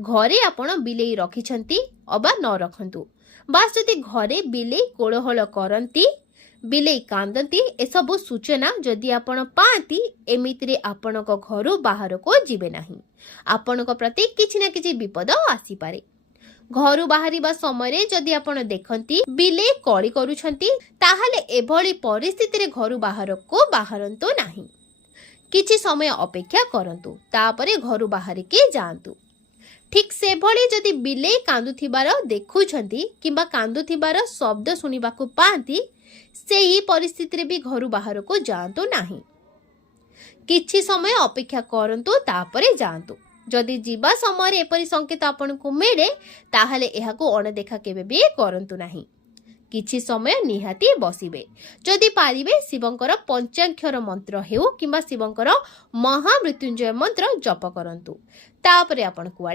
घरे आपण बिलेई रखिछंती अबा न रखंतु। बास जदि घरे बिलेई कोलहल करंती बिलेई कांदती एसबु सूचना जदि आपण पाती एमितिरे आपणक घरु बाहर को जिबे नाही। आपणक प्रति किछि ना किछि विपद आसी पारे। घरु बाहरिबा समय जदि आपण देखंती बिलेई कळी करूछंती ताहाले एभली परिस्थिति रे घरु बाहर को बाहरंतो नाही। किछि समय अपेक्षा करंतु तापरे घरु बाहर के जांतु। ठीक से भली जदि बिलेई कांदुथिबार देखुछंती किंबा कांदुथिबार शब्द सुनिबाकु पांती सेही परिस्थिति रे भी घरु बाहर को जांतु नाही। किछि समय अपेक्षा करंतु तापरे जांतु। जदि जीवा समय एपरि संकेत आपनकु मिले ताहाले एहाकु अणदेखा केबे भी करंतु नाही। किछि समय निहाती बसिबे। जदि पारिबे शिवंकर पंचाक्षर मंत्र हेउ किंबा शिवंकर महामृत्युंजय मंत्र जप करंतु। तापरे आपण कुआडे